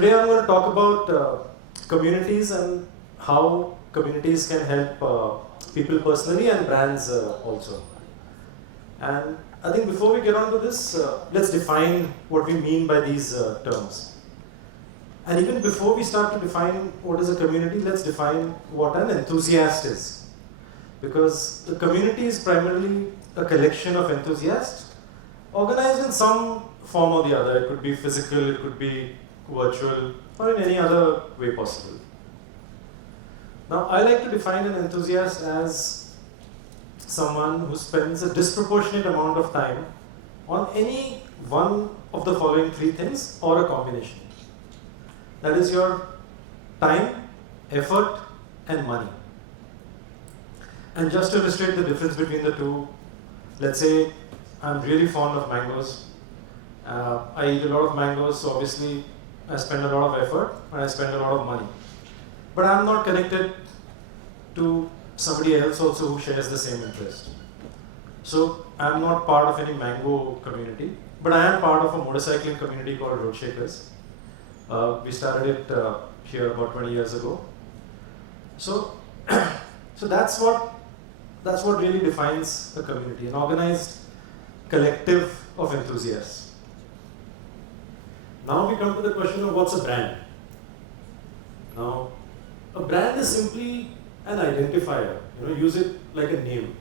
today I'm going to talk about communities and how communities can help people personally and brands also. And I think before we get on to this, let's define what we mean by these terms. And even before we start to define what is a community, let's define what an enthusiast is. Because the community is primarily a collection of enthusiasts organized in some form or the other. It could be physical, it could be virtual, or in any other way possible. Now, I like to define an enthusiast as someone who spends a disproportionate amount of time on any one of the following three things or a combination. That is your time, effort, and money. And just to illustrate the difference between the two, let's say I'm really fond of mangoes. I eat a lot of mangoes, so obviously I spend a lot of effort and I spend a lot of money. But I'm not connected to somebody else also who shares the same interest. So I'm not part of any mango community, but I am part of a motorcycling community called Road Shakers. We started it here about 20 years ago. So that's what really defines a community, an organized collective of enthusiasts. Now we come to the question of what's a brand. Now, a brand is simply an identifier. Use it like a name.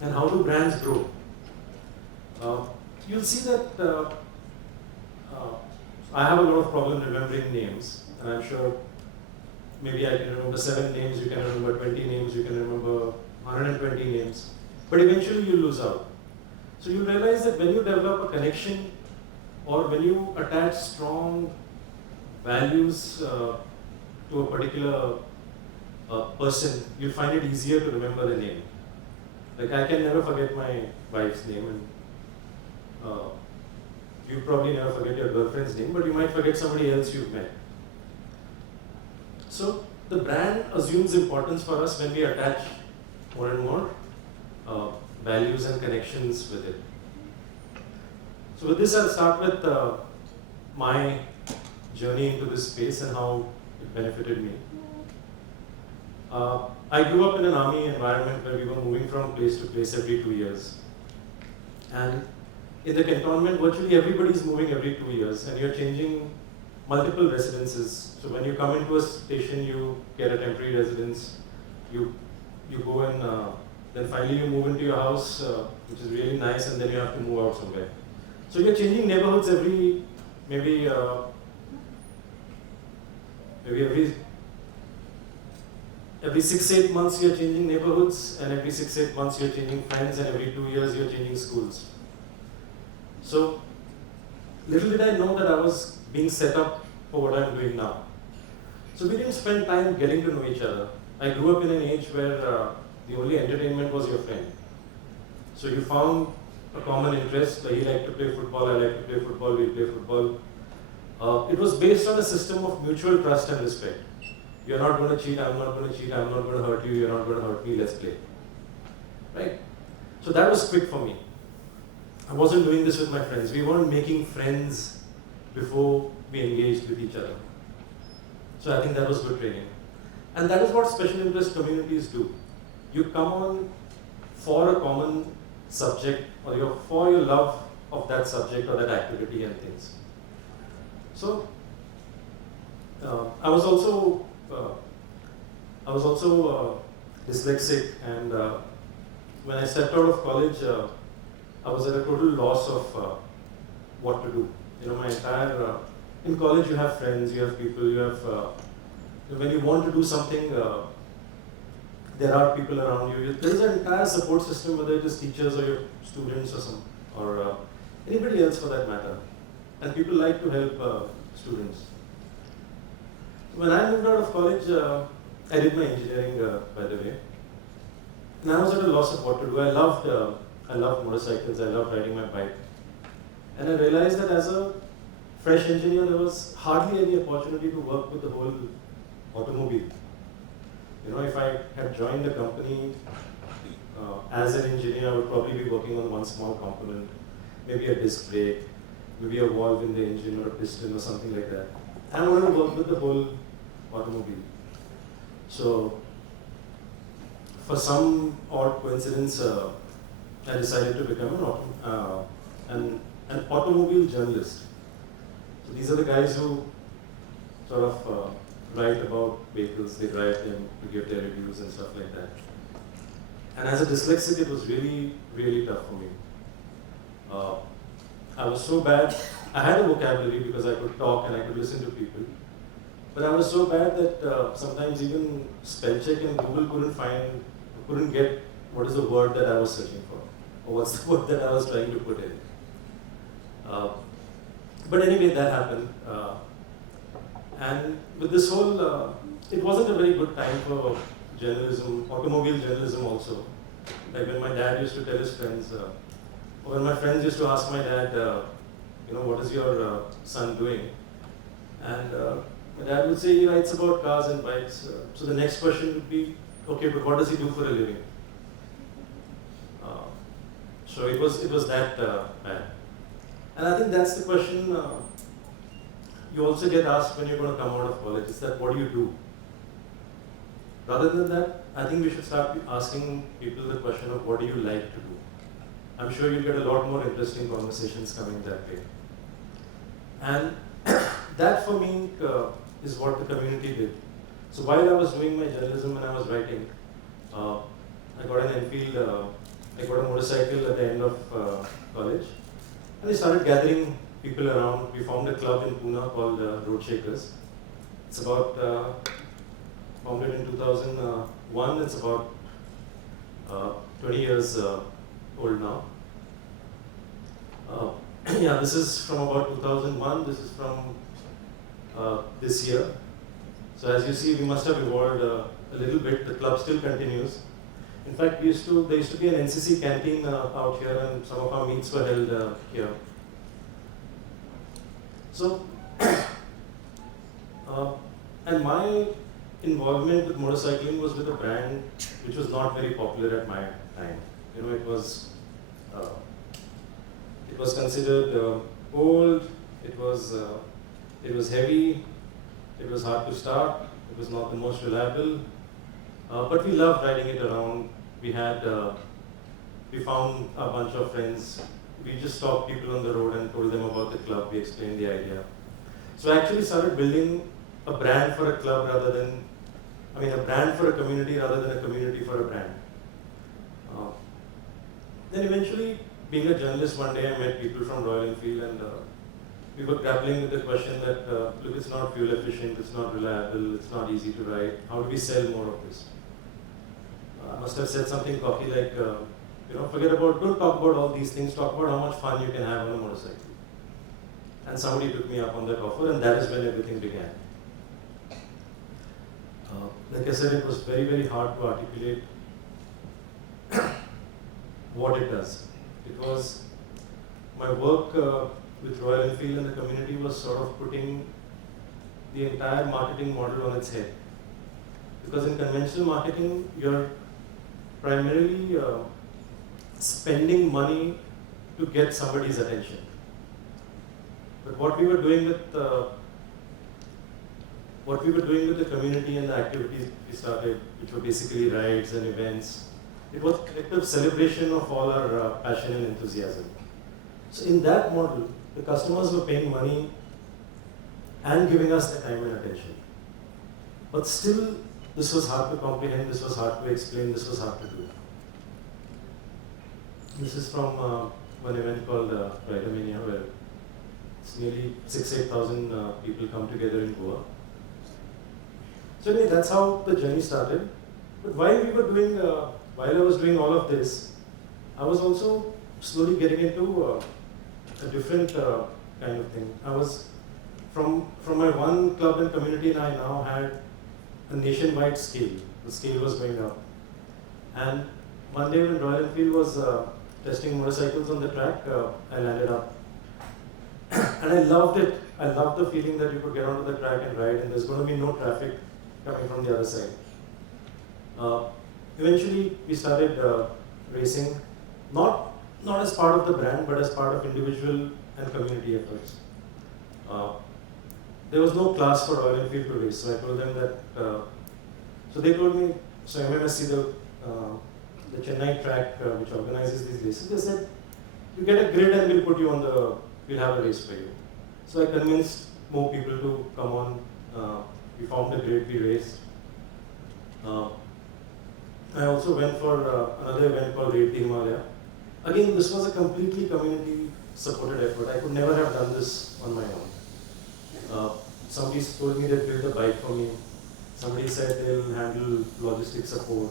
And how do brands grow? You'll see that I have a lot of problem remembering names, and I'm sure maybe I can remember 7 names, you can remember 20 names, you can remember 120 names, but eventually you lose out. So you realize that when you develop a connection or when you attach strong values to a particular person, you find it easier to remember the name. Like I can never forget my wife's name, and you probably never forget your girlfriend's name, but you might forget somebody else you've met. So the brand assumes importance for us when we attach more and more values and connections with it. So with this, I'll start with my journey into this space and how it benefited me. I grew up in an army environment where we were moving from place to place every 2 years. And in the cantonment, virtually everybody is moving every 2 years, and you're changing multiple residences. So when you come into a station, you get a temporary residence, you go in, then finally you move into your house, which is really nice, and then you have to move out somewhere. So you're changing neighborhoods maybe every 6-8 months you're changing neighborhoods, and every 6-8 months you're changing friends, and every 2 years you're changing schools. So little did I know that I was being set up for what I'm doing now. So we didn't spend time getting to know each other. I grew up in an age where the only entertainment was your friend. So you found a common interest. He liked to play football, I liked to play football, we play football. It was based on a system of mutual trust and respect. You're not going to cheat, I'm not going to cheat, I'm not going to hurt you, you're not going to hurt me, let's play. Right? So that was quick for me. I wasn't doing this with my friends. We weren't making friends before we engaged with each other. So I think that was good training. And that is what special interest communities do. You come on for a common subject, or for your love of that subject or that activity and things. So I was also dyslexic, and when I stepped out of college, I was at a total loss of what to do. My entire, in college you have friends, you have people, you have, when you want to do something, there are people around you. There is an entire support system, whether it is teachers or your students or anybody else for that matter. And people like to help students. When I moved out of college, I did my engineering, by the way. And I was at a loss of what to do. I loved motorcycles, I loved riding my bike. And I realized that as a fresh engineer, there was hardly any opportunity to work with the whole automobile. If I had joined the company as an engineer, I would probably be working on one small component, maybe a disc brake, maybe a valve in the engine or a piston or something like that. And I wanted to work with the whole automobile. So for some odd coincidence, I decided to become an automobile journalist. So these are the guys who sort of write about vehicles, they drive them to give their reviews and stuff like that. And as a dyslexic, it was really, really tough for me. I was so bad. I had a vocabulary because I could talk and I could listen to people. But I was so bad that sometimes even spell check and Google couldn't get what is the word that I was searching for, or what's the word that I was trying to put in. But anyway, that happened. And with this whole, it wasn't a very good time for journalism, automobile journalism also. Like when my dad used to tell his friends, or when my friends used to ask my dad, what is your son doing? And my dad would say he writes about cars and bikes. So the next question would be, okay, but what does he do for a living? So it was that bad. And I think that's the question you also get asked when you're going to come out of college, is that what do you do? Rather than that, I think we should start asking people the question of what do you like to do? I'm sure you'll get a lot more interesting conversations coming that way. And that for me is what the community did. So while I was doing my journalism and I was writing, I got an Enfield, I got a motorcycle at the end of college. And we started gathering people around. We formed a club in Pune called Road Shakers. It's about, founded in 2001. It's about 20 years old now. Yeah, this is from about 2001. This is from this year. So as you see, we must have evolved a little bit. The club still continues. In fact, there used to be an NCC canteen out here, and some of our meets were held here. So, and my involvement with motorcycling was with a brand which was not very popular at my time. It was considered old. It was heavy. It was hard to start. It was not the most reliable. But we loved riding it around. We found a bunch of friends. We just stopped people on the road and told them about the club. We explained the idea. So I actually started building a brand for a club a brand for a community rather than a community for a brand. Then eventually, being a journalist, one day I met people from Royal Enfield, and we were grappling with the question that, look, it's not fuel efficient, it's not reliable, it's not easy to ride. How do we sell more of this? I must have said something cocky like, don't talk about all these things, talk about how much fun you can have on a motorcycle. And somebody took me up on that offer, and that is when everything began. Like I said, it was very, very hard to articulate what it does. Because my work with Royal Enfield and the community was sort of putting the entire marketing model on its head. Because in conventional marketing, you're primarily spending money to get somebody's attention. But what we were doing with the community and the activities we started, which were basically rides and events, it was a collective celebration of all our passion and enthusiasm. So in that model, the customers were paying money and giving us their time and attention. But still, this was hard to comprehend, this was hard to explain, this was hard to do. This is from one event called Rider Mania, where it's nearly 6,000-8,000 people come together in Goa. So anyway, that's how the journey started. But while I was doing all of this, I was also slowly getting into a different kind of thing. I was, from my one club and community, and I now had a nationwide scale. The scale was going up. And one day when Royal Enfield was testing motorcycles on the track, I landed up. And I loved it. I loved the feeling that you could get onto the track and ride, and there's going to be no traffic coming from the other side. Eventually, we started racing, not as part of the brand, but as part of individual and community efforts. There was no class for Royal Enfield to race, so I told them that, so they told me, so MMSC, the Chennai track which organizes these races, they said, you get a grid and we'll put you on we'll have a race for you. So I convinced more people to come on, we formed a grid, we raced. I also went for another event called Raid the Himalaya. Again, this was a completely community supported effort. I could never have done this on my own. Somebody told me they'd build a bike for me. Somebody said they'll handle logistic support.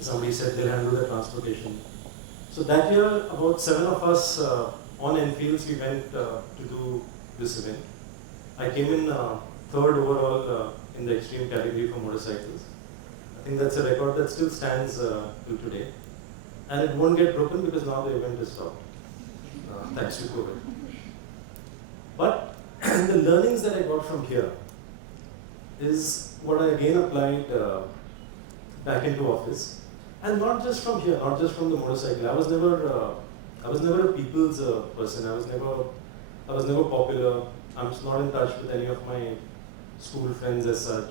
Somebody said they'll handle the transportation. So that year, about 7 of us on Enfields, we went to do this event. I came in third overall in the extreme category for motorcycles. I think that's a record that still stands till today. And it won't get broken because now the event is stopped, thanks to COVID. But the learnings that I got from here is what I again applied back into office. And not just from here, not just from the motorcycle. I was never a people's person. I was never popular. I'm not in touch with any of my school friends as such.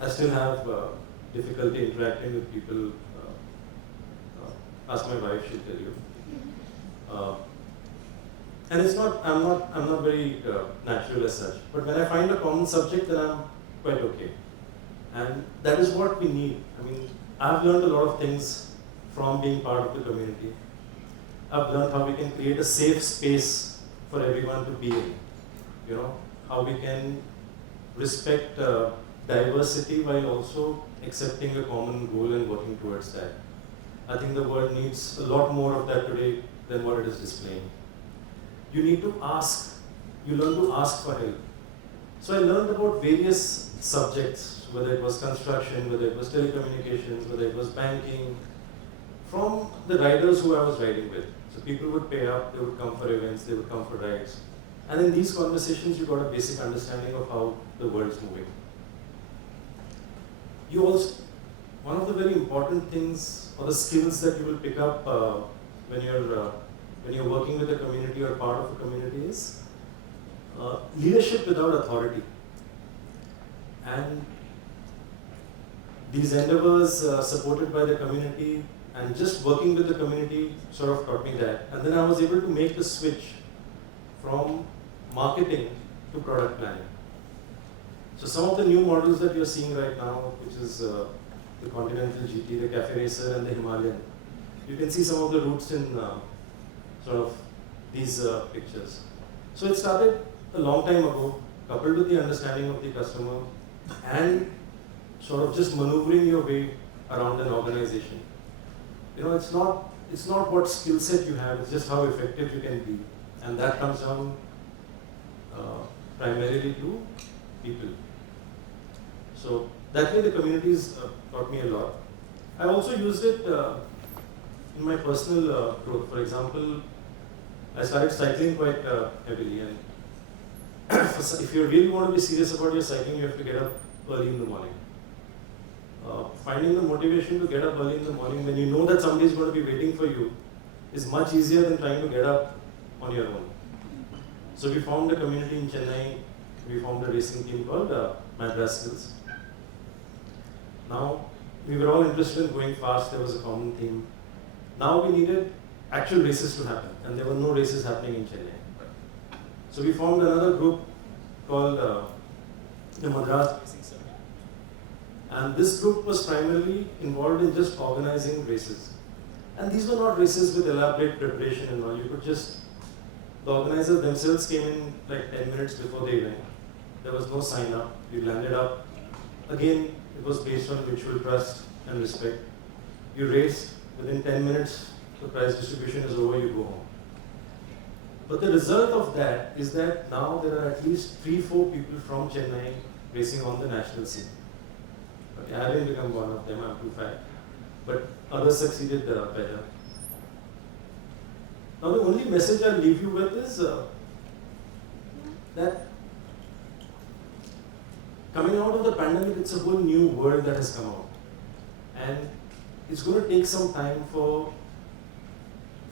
I still have difficulty interacting with people. Ask my wife, she'll tell you. And it's not, I'm not very natural as such. But when I find a common subject, then I'm quite okay. And that is what we need. I mean, I've learned a lot of things from being part of the community. I've learned how we can create a safe space for everyone to be in. You know, how we can respect diversity while also accepting a common goal and working towards that. I think the world needs a lot more of that today than what it is displaying. You need to ask. You learn to ask for help. So I learned about various subjects, whether it was construction, whether it was telecommunications, whether it was banking, from the riders who I was riding with. So people would pay up, they would come for events, they would come for rides. And in these conversations, you got a basic understanding of how the world's moving. You also, one of the very important things or the skills that you will pick up when you're working with a community or part of a community is leadership without authority. And these endeavors supported by the community and just working with the community sort of taught me that. And then I was able to make the switch from marketing to product planning. So some of the new models that you're seeing right now, which is the Continental GT, the Cafe Racer and the Himalayan, you can see some of the roots in sort of these pictures. So it started a long time ago, coupled with the understanding of the customer and sort of just maneuvering your way around an organization. You know, it's not what skill set you have, it's just how effective you can be. And that comes down primarily to people. So that way the communities taught me a lot. I also used it in my personal growth. For example, I started cycling quite heavily, and if you really want to be serious about your cycling, you have to get up early in the morning. Finding the motivation to get up early in the morning when you know that somebody is going to be waiting for you is much easier than trying to get up on your own. So we formed a community in Chennai. We formed a racing team called Madras Skills. Now, we were all interested in going fast. There was a common theme. Now we needed actual races to happen, and there were no races happening in Chennai. So we formed another group called the Madras Racing Circuit. And this group was primarily involved in just organizing races. And these were not races with elaborate preparation and all. You could just, the organizers themselves came in like 10 minutes before the event. There was no sign up. We landed up. Again, it was based on mutual trust and respect. You raced, within 10 minutes, the prize distribution is over, you go home. But the result of that is that now there are at least 3-4 people from Chennai racing on the national scene. Okay, I didn't become one of them, I'm too fat. But others succeeded better. Now the only message I'll leave you with is that coming out of the pandemic, it's a whole new world that has come out. And it's going to take some time for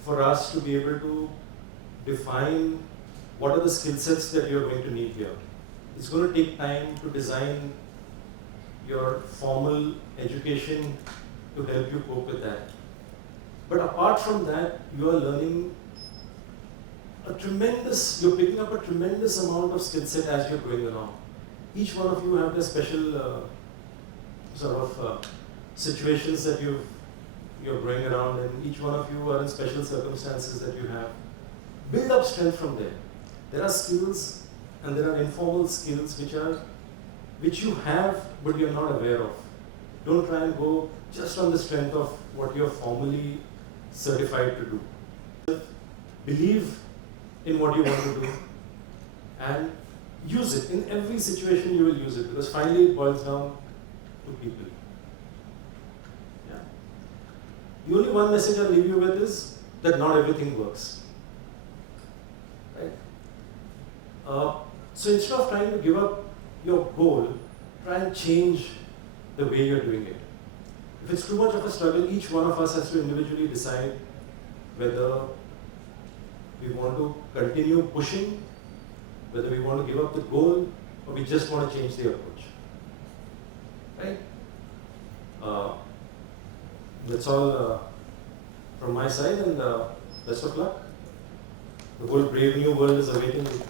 for us to be able to define what are the skill sets that you're going to need here. It's going to take time to design your formal education to help you cope with that. But apart from that, you are learning you're picking up a tremendous amount of skill set as you're going along. Each one of you have their special situations that you're going around, and each one of you are in special circumstances that you have. Build up strength from there. There are skills and there are informal skills which you have but you're not aware of. Don't try and go just on the strength of what you're formally certified to do. Believe in what you want to do and use it. In every situation you will use it, because finally it boils down to people. Yeah. The only one message I'll leave you with is that not everything works. Right? So instead of trying to give up your goal, try and change the way you're doing it. If it's too much of a struggle, each one of us has to individually decide whether we want to continue pushing, whether we want to give up the goal, or we just want to change the approach. Right? That's all from my side, and best of luck. The whole brave new world is awaiting you.